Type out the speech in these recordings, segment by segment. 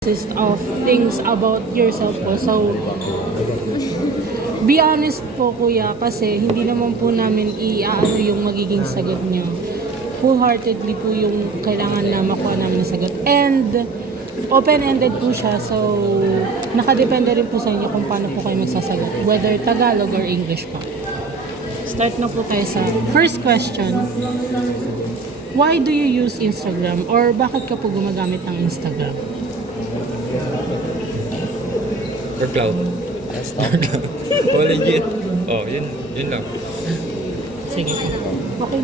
consist of things about yourself po. So, be honest po kuya kasi hindi naman po namin i-ano yung magiging sagot niyo. Wholeheartedly po yung kailangan na makuha namin na sagot. And open-ended po siya. So, nakadepende rin po sa inyo kung paano po kayo magsasagot. Whether Tagalog or English po. Start na po tayo sa first question. Why do you use Instagram? Or bakit ka po gumagamit ng Instagram? For cloud. Oh, legit. Oh, yun lang. Sige. Okay.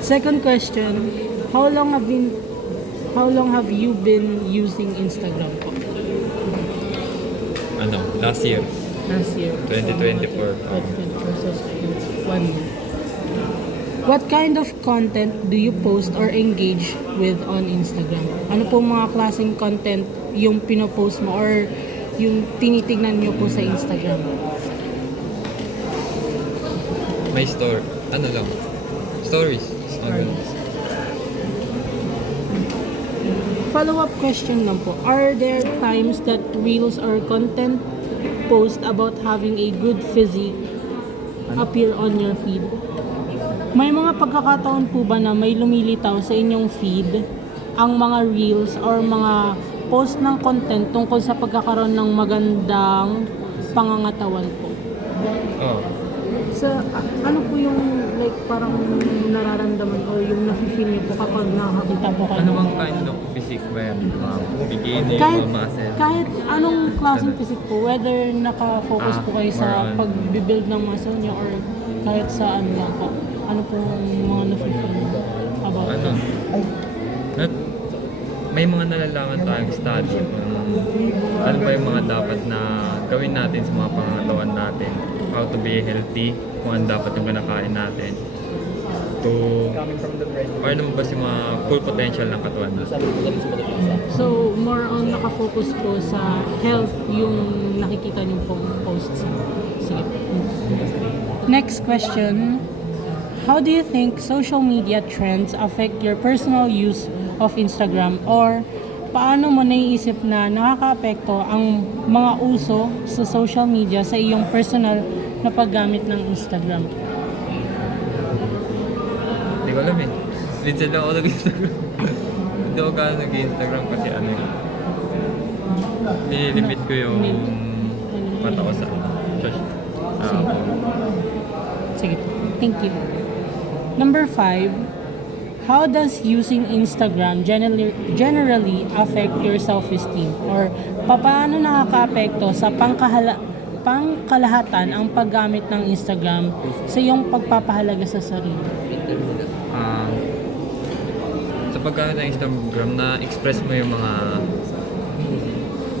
Second question. How long have you been using Instagram po? Last year. Last year. 2024. 2024. So, 1 year. What kind of content do you post or engage with on Instagram? Ano po mga klaseng content yung pinopost mo or yung tinitignan nyo po sa Instagram? May store. Stories. Follow-up question lang po. Are there times that reels or content post about having a good physique appear on your feed? May mga pagkakataon po ba na may lumilitaw sa inyong feed ang mga reels or mga post ng content tungkol sa pagkakaroon ng magandang pangangatawan po? Oh. Sa ano po yung like parang nararamdaman o yung nafe-feel niyo po kapag nakakita po kayo? Ano bang kind of physique ba yan? Bikini, kahit, muscle? kahit anong klaseng physique po, whether naka-focus po kayo sa pag-build ng muscle niyo or kahit sa ano lang po. Ano po yung mga nafe-feel about that? May mga nalalaman tayong study ano ba yung mga dapat na gawin natin sa mga pangatawan natin, how to be healthy, kung ano dapat yung kinakain natin to or ano ba yung mga full potential ng katawan natin. So, more on nakafocus po sa health yung nakikita niyo pong posts. Sige. Next question. How do you think social media trends affect your personal use of Instagram? Or paano mo naiisip na nakakaapekto ang mga uso sa social media sa iyong personal na paggamit ng Instagram? Hindi ko alam eh. Minsan lang ako nag-Instagram. Hindi ako gano'n nag-Instagram kasi nililimit ko yung mata ko sa Sige. Thank you. Number 5, how does using Instagram generally affect your self-esteem? Or paano nakakaapekto sa pangkalahatan ang paggamit ng Instagram sa iyong pagpapahalaga sa sarili? Sa paggamit ng Instagram, na-express mo yung mga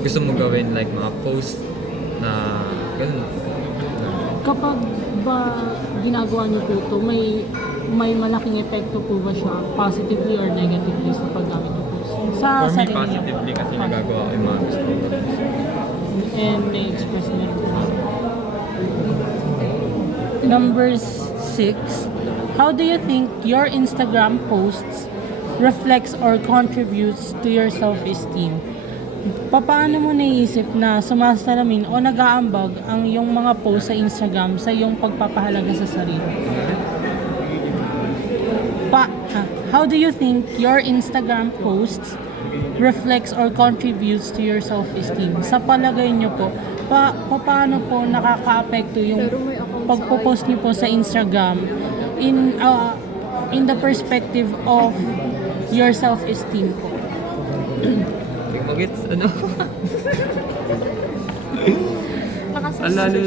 gusto mo gawin, like mga post na ganun. Kapag ba ginagawa niyo po ito, may malaking epekto po ba siya positively or negatively sa paggamit ng post? For me, positively kasi nagagawa ko yung mga gusto ko. And na-express niyo rin po. Number 6, how do you think your Instagram posts reflects or contributes to your self-esteem? Paano mo naisip na sumasalamin o nag-aambag ang iyong mga post sa Instagram sa iyong pagpapahalaga sa sarili? How do you think your Instagram posts reflects or contributes to your self-esteem? Sa palagay niyo po, paano po nakakaapekto yung pagpo-post niyo po sa Instagram in the perspective of your self-esteem po?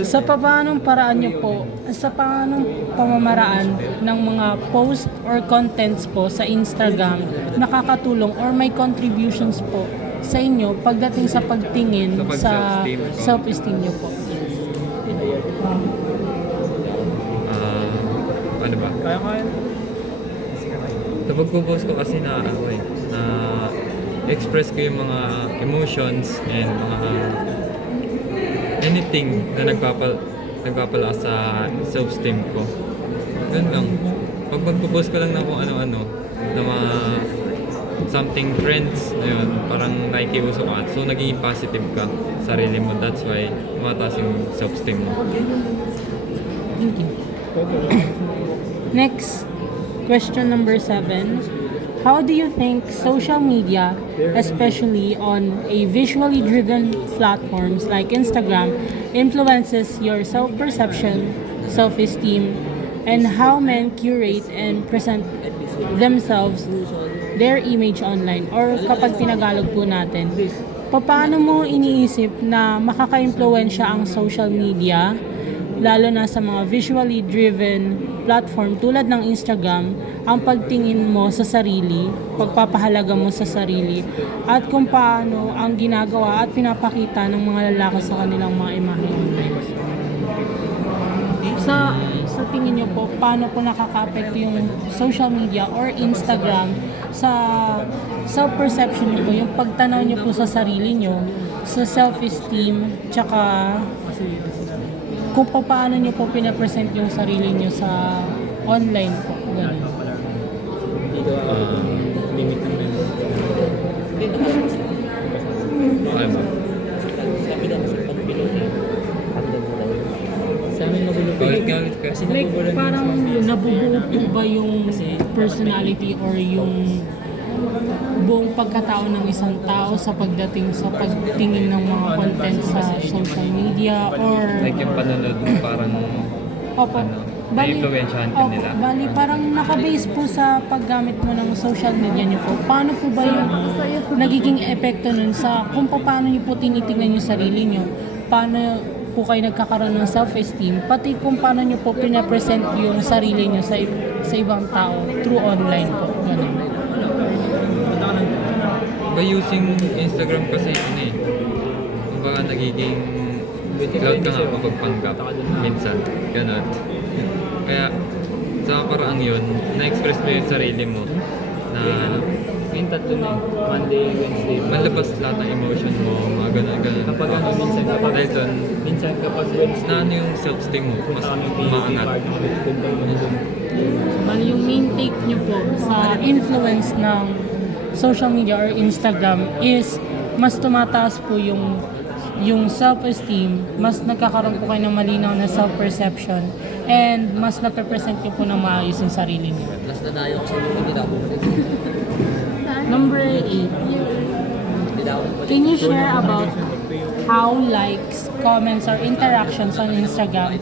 Sa paanong paraan niyo po, sa paanong pamamaraan ng mga post or contents po sa Instagram nakakatulong or may contributions po sa inyo pagdating sa pagtingin sa self-esteem niyo po? Ano ba? Sa pagpo-post ko kasi na express ko yung mga emotions and mga anything na nagpapala sa self-esteem ko. Ganun lang. Pag magpo-post ko lang na kung ano-ano na mga something trends, ayun, parang nakikiuso ka. So, naging positive ka sa sarili mo. That's why, tumataas yung self-esteem mo. Thank you. Next, question number 7. How do you think social media, especially on a visually driven platforms like Instagram, influences your self-perception, self-esteem, and how men curate and present themselves, their image online? Or kapag tinagalog po natin, paano mo iniisip na makaka-impluwensya ang social media, lalo na sa mga visually driven platform tulad ng Instagram, ang pagtingin mo sa sarili, pagpapahalaga mo sa sarili, at kung paano ang ginagawa at pinapakita ng mga lalaki sa kanilang mga imahe online? Sa tingin nyo po, paano po nakaka-apekto yung social media or Instagram sa self-perception nyo po, yung pagtanaw nyo po sa sarili nyo, sa self-esteem, tsaka kung paano nyo po pinapresent yung sarili nyo sa online po. Ganun. Okay ba? Galit ka. Like, parang nabubuo po ba yung personality or yung buong pagkatao ng isang tao sa pagdating sa pagtingin ng mga content sa social media, or Like yung panonood mo parang opo, na-influensyahan ka nila. bali parang nakabase po sa paggamit mo ng social media niyo po. Paano po ba yung nagiging epekto nun sa kung paano niyo po tinitingnan yung sarili niyo? Paano po kayo nagkakaroon ng self-esteem? Pati kung paano niyo po pinapresent yung sarili niyo sa ibang tao through online po. Ganun. By using Instagram kasi yun eh. Kumbaga nagiging cloud ka nga mapagpanggap minsan. Ganon. Kaya sa paraang yun, na-express mo yung sarili mo na Yung tatlo na Monday, Wednesday. malabas lahat ng emotion mo, mga ganon. Kapag ano, minsan kapag Dahil doon, Wednesday, na ano yung self-esteem mo, mas umaangat. Bali yung main take niyo po sa influence ng social media or Instagram is mas tumataas po yung self-esteem, mas nagkakaroon po kayo ng malinaw na self-perception, and mas nape-present niyo po ng maayos yung sarili niyo. Mas nadayo ko sa mga hindi ako. Number 8. Can you share about how likes, comments, or interactions on Instagram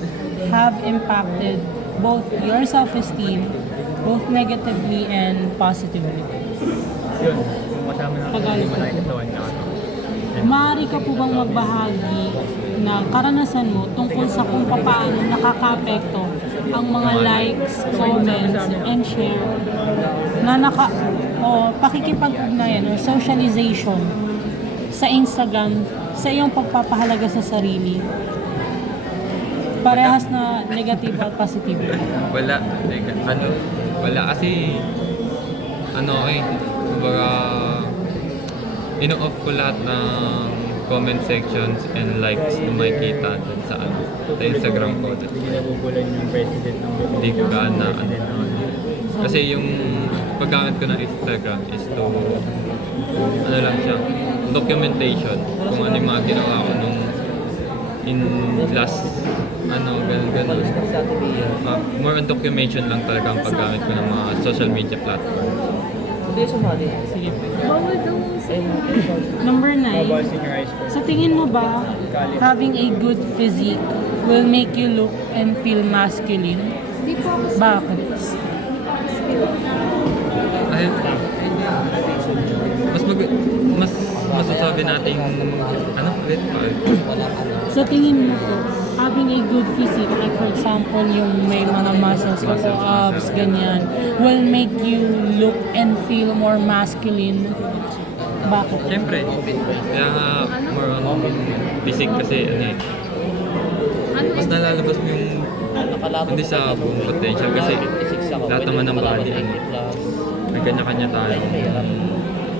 have impacted both your self-esteem, both negatively and positively? Yun, kung kasama natin Tagalog. yung malaki katawan na ano. Maaari ka po bang magbahagi ng karanasan mo tungkol sa kung paano nakaka-apekto ang mga likes, comments, and share na pakikipag-ugnayan o socialization sa Instagram sa iyong pagpapahalaga sa sarili? Parehas na negative or positive? Wala. Like, wala kasi kumbaga ino-off ko lahat ng comment sections and likes na makikita dun sa sa Instagram ko. Hindi nabubulan yung president ng Hindi ko gaana. Kasi yung paggamit ko ng Instagram is to lang siya, documentation kung ano yung mga ginawa ko nung in last ganun. More on documentation lang talaga ang paggamit ko ng mga social media platform. Sige po. Number 9. Sa tingin mo ba, having a good physique will make you look and feel masculine? Bakit? Ay, mas masasabi natin ulit pa. Sa tingin mo po, having a good physique, like for example, yung may mga muscles or abs, ganyan, will make you look and feel more masculine? Bakit? Siyempre, kaya nga more on physique kasi mas nalalabas mo yung hindi sa buong potential kasi lahat naman ng body may kanya-kanya tayong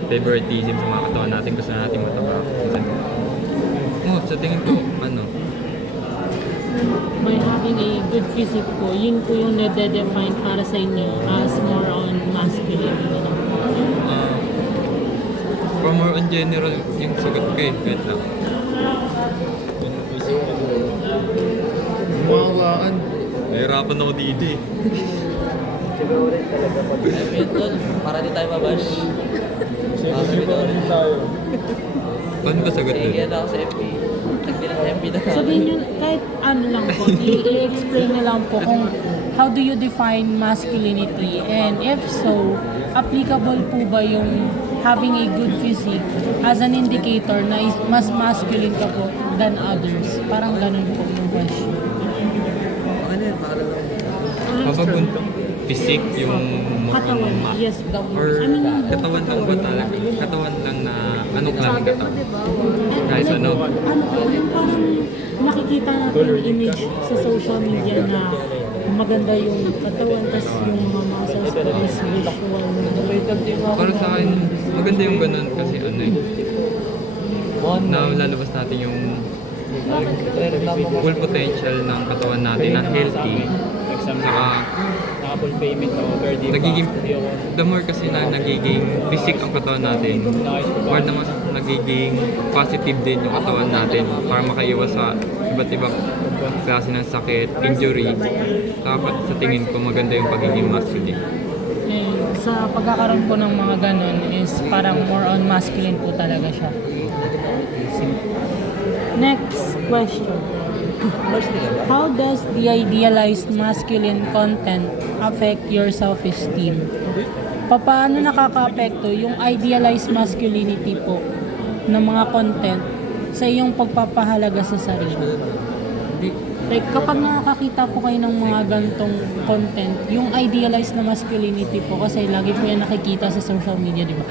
favoritism sa mga katawan natin, gusto natin mataba. Sa tingin ko, By having a good physique po, yun po yung nade-define para sa inyo as more on masculine. For more on general, yung sagot ko eh. Wait lang. Mawawaan. Nahirapan ako dito eh. Siguro rin talaga pag... Para di tayo mabash. Siguro rin tayo. Paano ba sagot Kaya doon? ako sa FB. Nagbilang FB na. Sabihin nyo, kahit ano lang po, i-explain nyo lang po kung how do you define masculinity, and if so, applicable po ba yung having a good physique as an indicator na mas masculine ka po than others? Parang ganun po yung question. Ano yun? Para lang. Kapag physique yung more on Katawan, yes. or katawan lang ba talaga? Katawan lang na anong klaseng katawan? Kahit ano. Ano po, yung parang nakikita natin yung image sa social media na maganda yung katawan, tas yung mga muscles ko is visual. Para sa akin, maganda yung ganun kasi ano eh. Na lalabas natin yung full potential ng katawan natin na healthy. Exam Saka naka-full payment ako. 30 nagiging, bucks. Hindi ako. the more kasi na nagiging physique ang katawan natin, more naman nagiging positive din yung katawan natin para makaiwas sa iba't ibang klase ng sakit, injury. Dapat sa tingin ko maganda yung pagiging masculine. And sa pagkakaroon po ng mga ganun is parang more on masculine po talaga siya. Next question. How does the idealized masculine content affect your self-esteem? Paano nakaka-apekto yung idealized masculinity po ng mga content sa iyong pagpapahalaga sa sarili? Like, kapag nakakakita po kayo ng mga gantong content, yung idealized na masculinity po, kasi lagi po yan nakikita sa social media, di ba?